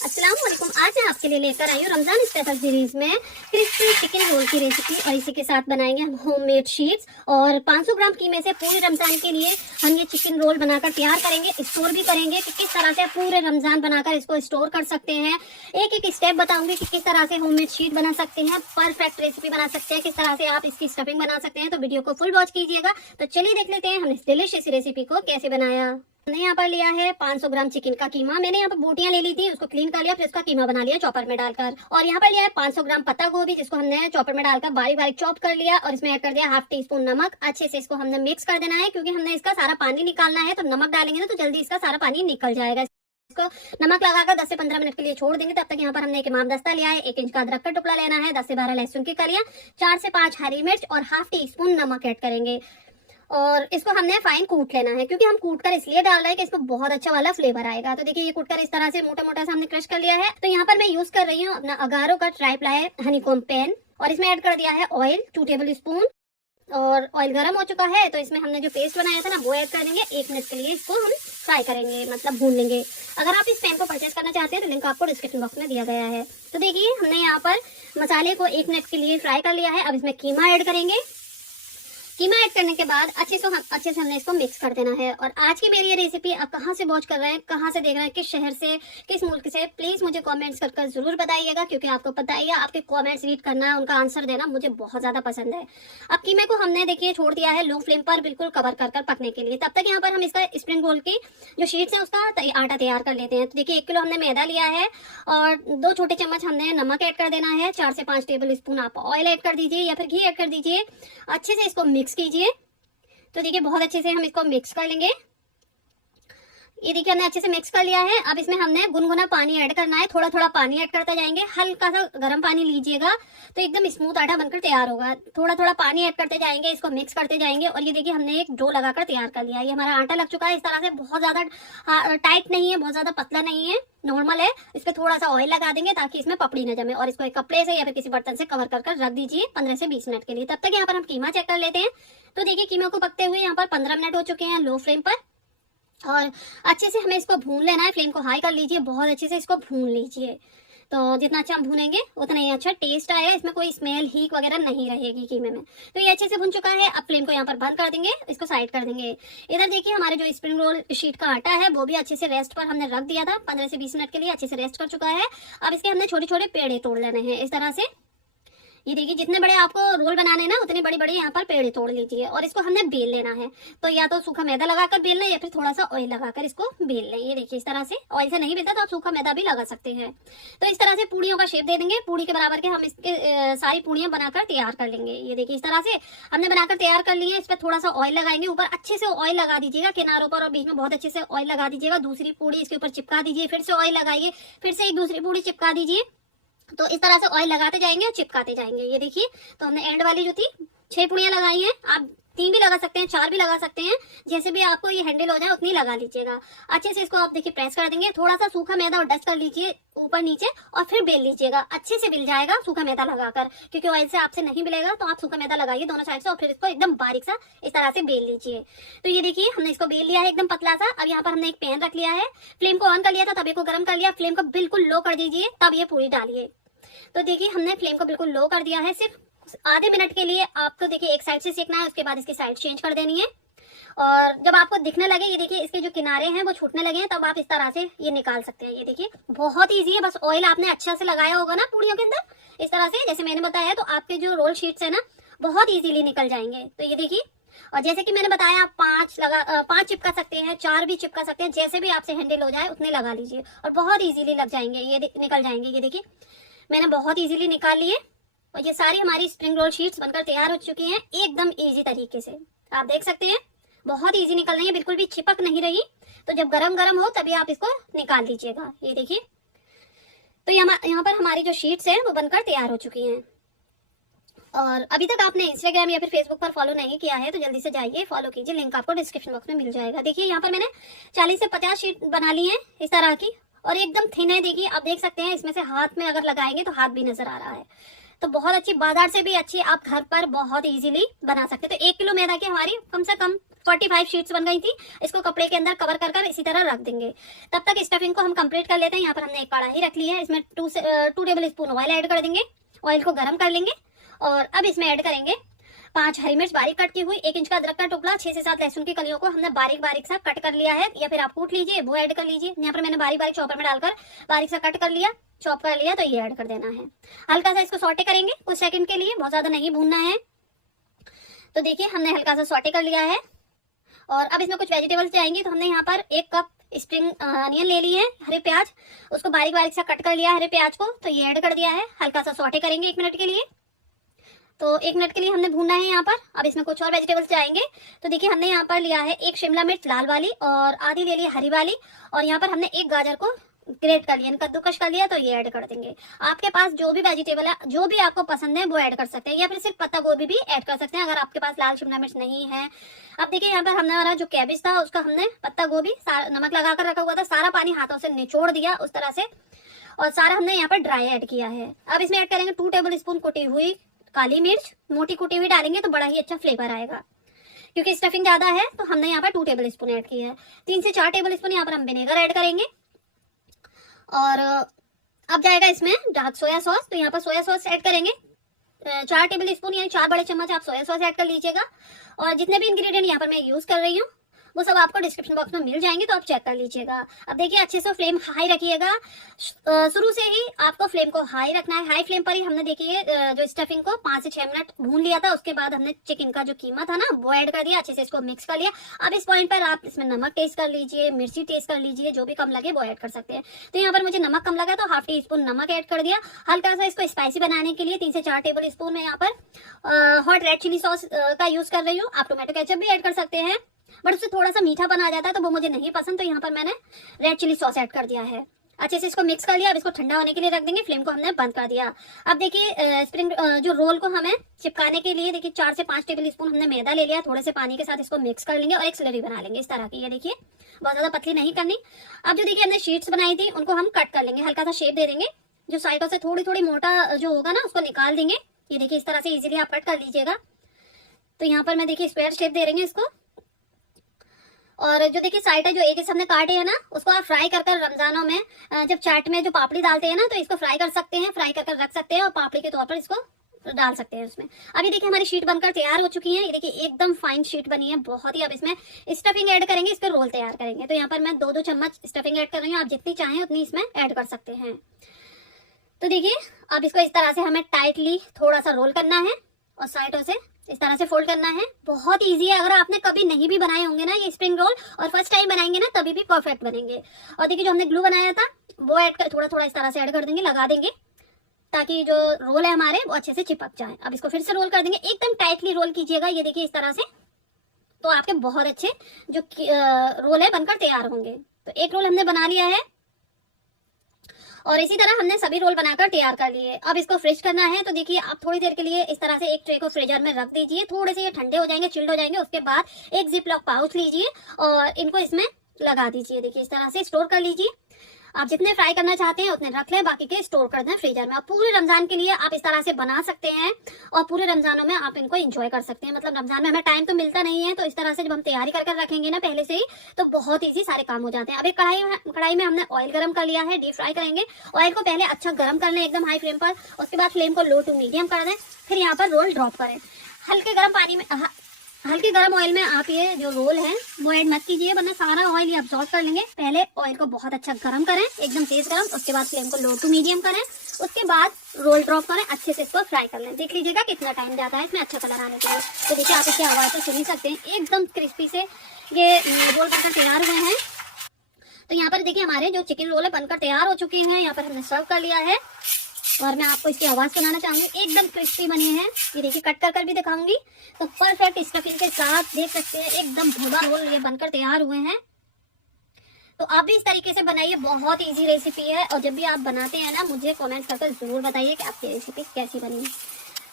अस्सलाम वालेकुम। आज मैं आपके लिए लेकर आई हूँ रमजान स्पेशल सीरीज में क्रिस्पी चिकन रोल की रेसिपी और इसी के साथ बनाएंगे हम होममेड शीट्स और 500 ग्राम कीमे से पूरे रमजान के लिए हम ये चिकन रोल बनाकर तैयार करेंगे, स्टोर भी करेंगे कि किस तरह से आप पूरे रमजान बनाकर इसको स्टोर कर सकते हैं। एक एक स्टेप बताऊंगी कि किस तरह से होममेड शीट बना सकते हैं, परफेक्ट रेसिपी बना सकते हैं, किस तरह से आप इसकी स्टफिंग बना सकते हैं। तो वीडियो को फुल वॉच कीजिएगा। तो चलिए देख लेते हैं हमने इस डिलिशियस रेसिपी को कैसे बनाया। मैंने यहाँ पर लिया है 500 ग्राम चिकन का कीमा। मैंने यहाँ पर बोटियां ले ली थी, उसको क्लीन कर लिया, फिर उसका कीमा बना लिया चॉपर में डालकर। और यहाँ पर लिया है 500 ग्राम पत्ता गोभी, जिसको हमने चॉपर में डालकर बारीक बारीक चॉप कर लिया और इसमें ऐड कर दिया हाफ टी स्पून नमक। अच्छे से इसको हमने मिक्स कर देना है क्योंकि हमने इसका सारा पानी निकालना है। तो नमक डालेंगे ना तो जल्दी इसका सारा पानी निकल जाएगा। इसको नमक लगाकर 10 से 15 मिनट के लिए छोड़ देंगे। तब तक यहाँ पर हमने एक इमाम दस्ता लिया है, 1 इंच का अदरक का टुकड़ा लेना है, 10 से 12 लहसुन की कलियां, 4 से 5 हरी मिर्च और हाफ टी स्पून नमक ऐड करेंगे। और इसको हमने फाइन कूट लेना है क्योंकि हम कूट कर इसलिए डाल रहे हैं कि इसमें बहुत अच्छा वाला फ्लेवर आएगा। तो देखिए ये कूट कर इस तरह से मोटा मोटा सा हमने क्रश कर लिया है। तो यहाँ पर मैं यूज कर रही हूँ अपना अगारो का ट्राइप्लाई हनीकॉम्ब पैन और इसमें ऐड कर दिया है ऑयल 2 टेबल स्पून। और ऑयल गर्म हो चुका है तो इसमें हमने जो पेस्ट बनाया था ना वो ऐड कर देंगे। 1 मिनट के लिए इसको हम फ्राई करेंगे, मतलब भून लेंगे। अगर आप इस पैन को परचेज करना चाहते हैं तो लिंक आपको डिस्क्रिप्शन बॉक्स में दिया गया है। तो देखिए हमने यहाँ पर मसाले को 1 मिनट के लिए फ्राई कर लिया है। अब इसमें कीमा ऐड करेंगे। कीमा ऐड करने के बाद अच्छे से हमने इसको मिक्स कर देना है। और आज की मेरी ये रेसिपी आप कहाँ से वॉच कर रहे हैं, कहाँ से देख रहे हैं, किस शहर से, किस मुल्क से, प्लीज मुझे कमेंट्स कर जरूर बताइएगा क्योंकि आपको पता ही है आपके कमेंट्स रीड करना, उनका आंसर देना मुझे बहुत ज्यादा पसंद है। अब कीमे को हमने देखिए छोड़ दिया है लो फ्लेम पर बिल्कुल कवर कर पकने के लिए। तब तक यहाँ पर हम इसका स्प्रिंग रोल की जो शीट्स है उसका आटा तैयार कर लेते हैं। तो देखिए 1 किलो हमने मैदा लिया है और 2 छोटे चम्मच हमने नमक ऐड कर देना है। 4 से 5 टेबल स्पून आप ऑयल ऐड कर दीजिए या फिर घी ऐड कर दीजिए। अच्छे से इसको मिक्स कीजिए। तो देखिए बहुत अच्छे से हम इसको मिक्स कर लेंगे। ये देखिए हमने अच्छे से मिक्स कर लिया है। अब इसमें हमने गुनगुना पानी ऐड करना है, थोड़ा थोड़ा पानी ऐड करते जाएंगे। हल्का सा गर्म पानी लीजिएगा तो एकदम स्मूथ आटा बनकर तैयार होगा। थोड़ा थोड़ा पानी ऐड करते जाएंगे, इसको मिक्स करते जाएंगे। और ये देखिए हमने एक डो लगाकर तैयार कर लिया है। ये हमारा आटा लग चुका है इस तरह से, बहुत ज्यादा टाइट नहीं है, बहुत ज्यादा पतला नहीं है, नॉर्मल है। इस पे थोड़ा सा ऑयल लगा देंगे ताकि इसमें पपड़ी न जमे और इसको एक कपड़े से या फिर किसी बर्तन से कवर कर रख दीजिए 15 से 20 मिनट के लिए। तब तक यहाँ पर हम कीमा चेक कर लेते हैं। तो देखिए कीमा को पकते हुए यहाँ पर 15 मिनट हो चुके हैं लो फ्लेम पर। और अच्छे से हमें इसको भून लेना है। फ्लेम को हाई कर लीजिए, बहुत अच्छे से इसको भून लीजिए। तो जितना अच्छा हम भूनेंगे उतना ही अच्छा टेस्ट आएगा। इसमें कोई स्मेल हीक वगैरह नहीं रहेगी कीमे में। तो ये अच्छे से भून चुका है। अब फ्लेम को यहाँ पर बंद कर देंगे, इसको साइड कर देंगे। इधर देखिए हमारे जो स्प्रिंग रोल शीट का आटा है वो भी अच्छे से रेस्ट पर हमने रख दिया था 15 से 20 मिनट के लिए, अच्छे से रेस्ट कर चुका है। अब इसके हमने छोटे छोटे पेड़े तोड़ लेने हैं इस तरह से। ये देखिए जितने बड़े आपको रोल बनाने हैं ना उतने बड़े बड़े यहाँ पर पेड़े तोड़ लीजिए और इसको हमने बेल लेना है। तो या तो सूखा मैदा लगाकर बेल लें या फिर थोड़ा सा ऑयल लगाकर इसको बेल लें। ये देखिए इस तरह से, ऑयल से नहीं बेलता तो आप सूखा मैदा भी लगा सकते हैं। तो इस तरह से पूड़ियों का शेप दे देंगे। पूड़ी के बराबर के हम इसके सारी पूड़ियां बनाकर तैयार कर लेंगे। ये देखिए इस तरह से हमने बनाकर तैयार कर ली है। इस पर थोड़ा सा ऑयल लगाएंगे, ऊपर अच्छे से ऑयल लगा दीजिएगा, किनारों पर और बीच में बहुत अच्छे से ऑयल लगा दीजिएगा। दूसरी पूड़ी इसके ऊपर चिपका दीजिए, फिर से ऑयल लगाइए, फिर से एक दूसरी पूड़ी चिपका दीजिए। तो इस तरह से ऑयल लगाते जाएंगे और चिपकाते जाएंगे। ये देखिए तो हमने एंड वाली जो थी 6 पुड़ियां लगाई हैं। आप 3 भी लगा सकते हैं, 4 भी लगा सकते हैं, जैसे भी आपको ये हैंडल हो जाए उतनी लगा लीजिएगा। अच्छे से इसको आप देखिए प्रेस कर देंगे। थोड़ा सा सूखा मैदा और डस्ट कर लीजिए ऊपर नीचे और फिर बेल लीजिएगा। अच्छे से बेल जाएगा सूखा मैदा लगाकर, क्योंकि ऑयल से आपसे नहीं मिलेगा। तो आप सूखा मैदा लगाइए दोनों साइड से और फिर इसको एकदम बारीक सा इस तरह से बेल लीजिए। तो ये देखिए हमने इसको बेल लिया है एकदम पतला सा। अब यहाँ पर हमने एक पैन रख लिया है, फ्लेम को ऑन कर लिया था, तवे को गर्म कर लिया। फ्लेम को बिल्कुल लो कर दीजिए, तब ये पूरी डालिए। तो देखिए हमने फ्लेम को बिल्कुल लो कर दिया है। सिर्फ आधे मिनट के लिए आपको देखिए एक साइड से सेकना है, उसके बाद इसकी साइड चेंज कर देनी है। और जब आपको दिखने लगे ये देखिए इसके जो किनारे हैं वो छूटने लगे हैं, तब आप इस तरह से ये निकाल सकते हैं। ये देखिए बहुत इजी है, बस ऑयल आपने अच्छा से लगाया होगा ना पूड़ियों के अंदर इस तरह से जैसे मैंने बताया, तो आपके जो रोल शीट्स है ना बहुत इजीली निकल जाएंगे। तो ये देखिए, और जैसे कि मैंने बताया आप 5 चिपका सकते हैं, 4 भी चिपका सकते हैं, जैसे भी आपसे हैंडल हो जाए उतने लगा लीजिए और बहुत इजीली लग जाएंगे, ये निकल जाएंगे। ये देखिए मैंने बहुत इजीली निकाल लिए और ये सारी हमारी स्प्रिंग रोल शीट्स बनकर तैयार हो चुकी हैं एकदम इजी तरीके से। आप देख सकते हैं बहुत इजी निकल रही है, बिल्कुल भी चिपक नहीं रही। तो जब गरम गरम हो तभी आप इसको निकाल लीजिएगा। ये देखिए तो यहाँ पर हमारी जो शीट्स हैं वो बनकर तैयार हो चुकी हैं। और अभी तक आपने इंस्टाग्राम या फिर फेसबुक पर फॉलो नहीं किया है तो जल्दी से जाइए फॉलो कीजिए, लिंक आपको डिस्क्रिप्शन बॉक्स में मिल जाएगा। देखिए यहाँ पर मैंने 40 से 50 शीट बना ली है इस तरह की और एकदम थिन है। देखिए आप देख सकते हैं इसमें से हाथ में अगर लगाएंगे तो हाथ भी नजर आ रहा है। तो बहुत अच्छी, बाजार से भी अच्छी आप घर पर बहुत इजीली बना सकते हैं। तो 1 किलो मैदा की हमारी कम से कम 45 शीट्स बन गई थी। इसको कपड़े के अंदर कवर कर इसी तरह रख देंगे। तब तक स्टफिंग को हम कंप्लीट कर लेते हैं। यहाँ पर हमने एक कढ़ाई रख ली है, इसमें 2 टेबल स्पून ऑयल ऐड कर देंगे। ऑयल को गर्म कर लेंगे और अब इसमें ऐड करेंगे 5 हरी मिर्च बारीक कट की हुई, 1 इंच का अदरक का टुकड़ा, 6 से 7 लहसुन की कलियों को हमने बारीक बारीक सा कट कर लिया है, या फिर आप कूट लीजिए, वो ऐड कर लीजिए। यहाँ पर मैंने बारीक बारीक चॉपर में डालकर बारीक सा कट कर लिया, चॉप कर लिया, तो ये ऐड कर देना है। हल्का सा इसको सॉटे करेंगे कुछ सेकंड के लिए, बहुत ज्यादा नहीं भूनना है। तो देखिए हमने हल्का सा सॉटे कर लिया है और अब इसमें कुछ वेजिटेबल्स जाएंगी। तो हमने यहाँ पर 1 कप स्प्रिंग अनियन ले लिए हैं, हरे प्याज, उसको बारीक बारीक सा कट कर लिया हरे प्याज को, तो ये ऐड कर दिया है। हल्का सा सॉटे करेंगे 1 मिनट के लिए। तो 1 मिनट के लिए हमने भूनना है यहाँ पर। अब इसमें कुछ और वेजिटेबल्स जाएंगे। तो देखिए हमने यहाँ पर लिया है 1 शिमला मिर्च लाल वाली और आधी ले ली हरी वाली, और यहाँ पर हमने 1 गाजर को ग्रेट कर लिया, कद्दूकश कर लिया, तो ये ऐड कर देंगे। आपके पास जो भी वेजिटेबल है, जो भी आपको पसंद है वो ऐड कर सकते हैं, या फिर सिर्फ पत्ता गोभी भी ऐड कर सकते हैं अगर आपके पास लाल शिमला मिर्च नहीं है। अब देखिए यहाँ पर हमारा जो कैबेज था उसका हमने पत्ता गोभी नमक लगाकर रखा हुआ था, सारा पानी हाथों से निचोड़ दिया उस तरह से, और सारा हमने यहाँ पर ड्राई ऐड किया है। अब इसमें ऐड करेंगे 2 टेबल स्पून कुटी हुई काली मिर्च, मोटी कुटी हुई डालेंगे तो बड़ा ही अच्छा फ्लेवर आएगा। क्योंकि स्टफिंग ज्यादा है तो हमने यहाँ पर 2 टेबल स्पून ऐड की है। 3 से 4 टेबल स्पून यहाँ पर हम विनेगर ऐड करेंगे। और अब जाएगा इसमें डार्क सोया सॉस, तो यहाँ पर सोया सॉस ऐड करेंगे 4 टेबल स्पून, यानी 4 बड़े चम्मच आप सोया सॉस ऐड कर लीजिएगा। और जितने भी इंग्रेडिएंट यहाँ पर मैं यूज कर रही हूँ वो सब आपको डिस्क्रिप्शन बॉक्स में मिल जाएंगे, तो आप चेक कर लीजिएगा। अब देखिए अच्छे से फ्लेम हाई रखिएगा, शुरू से ही आपको फ्लेम को हाई रखना है। हाई फ्लेम पर ही हमने देखिए जो स्टफिंग को 5 से 6 मिनट भून लिया था, उसके बाद हमने चिकन का जो कीमा था ना वो ऐड कर दिया, अच्छे से इसको मिक्स कर लिया। अब इस पॉइंट पर आप इसमें नमक टेस्ट कर लीजिए, मिर्ची टेस्ट कर लीजिए, जो भी कम लगे वो ऐड कर सकते हैं। तो यहाँ पर मुझे नमक कम लगा तो ½ टी स्पून नमक ऐड कर दिया। हल्का सा इसको स्पाइसी बनाने के लिए 3 से 4 टेबल स्पून में यहाँ पर हॉट रेड चिली सॉस का यूज कर रही हूँ। आप टोमेटो केचप भी ऐड कर सकते हैं, बट उससे थोड़ा सा मीठापन आ जाता है तो वो मुझे नहीं पसंद, तो यहाँ पर मैंने रेड चिली सॉस ऐड कर दिया है। अच्छे से इसको मिक्स कर लिया। अब इसको ठंडा होने के लिए रख देंगे, फ्लेम को हमने बंद कर दिया। अब देखिए स्प्रिंग जो रोल को हमें चिपकाने के लिए देखिए 4 से 5 टेबल स्पून हमने मैदा ले लिया, थोड़े से पानी के साथ इसको मिक्स कर लेंगे और एक स्लरी बना लेंगे इस तरह की। ये देखिए बहुत ज्यादा पतली नहीं करनी। अब जो देखिए हमने शीट्स बनाई थी उनको हम कट कर लेंगे, हल्का सा शेप दे देंगे, जो साइडों से थोड़ी थोड़ी मोटा जो होगा ना उसको निकाल देंगे। ये देखिए इस तरह से इजीली आप कट कर लीजिएगा। तो यहाँ पर मैं देखिए स्क्वायर शेप दे देंगे इसको। और जो देखिए साइड है जो एक हमने काटे है ना, उसको आप फ्राई कर रमजानों में जब चाट में जो पापड़ी डालते हैं ना, तो इसको फ्राई कर सकते हैं, फ्राई कर रख सकते हैं और पापड़ी के तौर पर इसको डाल सकते हैं उसमें। अब ये देखिए हमारी शीट बनकर तैयार हो चुकी है। ये देखिए एकदम फाइन शीट बनी है बहुत ही। अब इसमें स्टफिंग ऐड करेंगे, इस पर रोल तैयार करेंगे। तो यहाँ पर मैं 2-2 चम्मच स्टफिंग ऐड कर रही हूँ, आप जितनी चाहें उतनी इसमें ऐड कर सकते हैं। तो देखिए अब इसको इस तरह से हमें टाइटली थोड़ा सा रोल करना है और साइडों से इस तरह से फोल्ड करना है। बहुत इजी है, अगर आपने कभी नहीं भी बनाए होंगे ना ये स्प्रिंग रोल और फर्स्ट टाइम बनाएंगे ना तभी भी परफेक्ट बनेंगे। और देखिए जो हमने ग्लू बनाया था वो ऐड कर थोड़ा थोड़ा इस तरह से ऐड कर देंगे, लगा देंगे ताकि जो रोल है हमारे वो अच्छे से चिपक जाए। अब इसको फिर से रोल कर देंगे, एकदम टाइटली रोल कीजिएगा। ये देखिए इस तरह से, तो आपके बहुत अच्छे जो रोल है बनकर तैयार होंगे। तो एक रोल हमने बना लिया है और इसी तरह हमने सभी रोल बनाकर तैयार कर लिए। अब इसको फ्रिज करना है। तो देखिए आप थोड़ी देर के लिए इस तरह से एक ट्रे को फ्रीजर में रख दीजिए, थोड़े से ये ठंडे हो जाएंगे, चिल्ड हो जाएंगे। उसके बाद एक जिप लॉक पाउच लीजिए और इनको इसमें लगा दीजिए। देखिए इस तरह से स्टोर कर लीजिए। आप जितने फ्राई करना चाहते हैं उतने रख लें, बाकी के स्टोर कर दें फ्रीजर में। आप पूरे रमजान के लिए आप इस तरह से बना सकते हैं और पूरे रमजानों में आप इनको एंजॉय कर सकते हैं। मतलब रमजान में हमें टाइम तो मिलता नहीं है, तो इस तरह से जब हम तैयारी कर रखेंगे ना पहले से ही, तो बहुत ईजी सारे काम हो जाते हैं। अब एक कढ़ाई में हमने ऑयल गर्म कर लिया है, डीप फ्राई करेंगे। ऑयल को पहले अच्छा गर्म कर लें एकदम हाई फ्लेम पर, उसके बाद फ्लेम को लो टू मीडियम कर दें, फिर यहाँ पर रोल ड्रॉप करें। हल्के गर्म ऑयल में आप ये जो रोल है वो ऐड मत कीजिए, वरना सारा ऑयल ये अब्सॉर्ब कर लेंगे। पहले ऑयल को बहुत अच्छा गर्म करें, एकदम तेज गर्म, उसके बाद फ्लेम को लो टू मीडियम करें, उसके बाद रोल ड्रॉप करें, अच्छे से इसको फ्राई कर लें। देख लीजिएगा कितना टाइम जाता है इसमें अच्छा कलर आने के लिए। तो देखिए आप इसकी आवाज़ तो सुन ही सकते हैं, एकदम क्रिस्पी से ये रोल बनकर तैयार हुए हैं। तो यहाँ पर देखिए हमारे जो चिकन रोल है बनकर तैयार हो चुके हैं। यहाँ पर हमने सर्व कर लिया है और मैं आपको इसकी आवाज़ सुनाना चाहूंगी, एकदम क्रिस्पी बनी है। ये देखिए कट कर भी दिखाऊंगी, तो परफेक्ट स्टफिंग के साथ देख सकते हैं एकदम भुना रोल ये बनकर तैयार हुए हैं। तो आप भी इस तरीके से बनाइए, बहुत इजी रेसिपी है। और जब भी आप बनाते हैं ना मुझे कमेंट करके जरूर बताइए कि आपकी रेसिपी कैसी बनी है।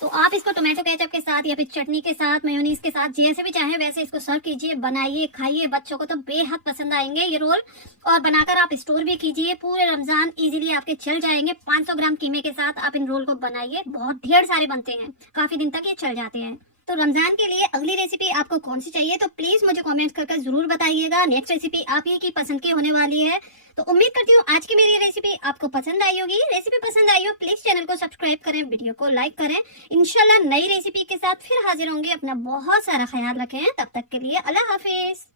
तो आप इसको टोमेटो केचप के साथ या फिर चटनी के साथ, मेयोनीज के साथ, जैसे भी चाहें वैसे इसको सर्व कीजिए, बनाइए, खाइए, बच्चों को तो बेहद पसंद आएंगे ये रोल। और बनाकर आप स्टोर भी कीजिए, पूरे रमजान इजीली आपके चल जाएंगे। 500 ग्राम कीमे के साथ आप इन रोल को बनाइए, बहुत ढेर सारे बनते हैं, काफी दिन तक ये चल जाते हैं। तो रमजान के लिए अगली रेसिपी आपको कौन सी चाहिए तो प्लीज मुझे कमेंट करके जरूर बताइएगा। नेक्स्ट रेसिपी आप ही की पसंद की होने वाली है। तो उम्मीद करती हूँ आज की मेरी रेसिपी आपको पसंद आई होगी। रेसिपी पसंद आई हो प्लीज चैनल को सब्सक्राइब करें, वीडियो को लाइक करें। इंशाल्लाह नई रेसिपी के साथ फिर हाजिर होंगे। अपना बहुत सारा ख्याल रखें, तब तक के लिए अल्लाह हाफिज।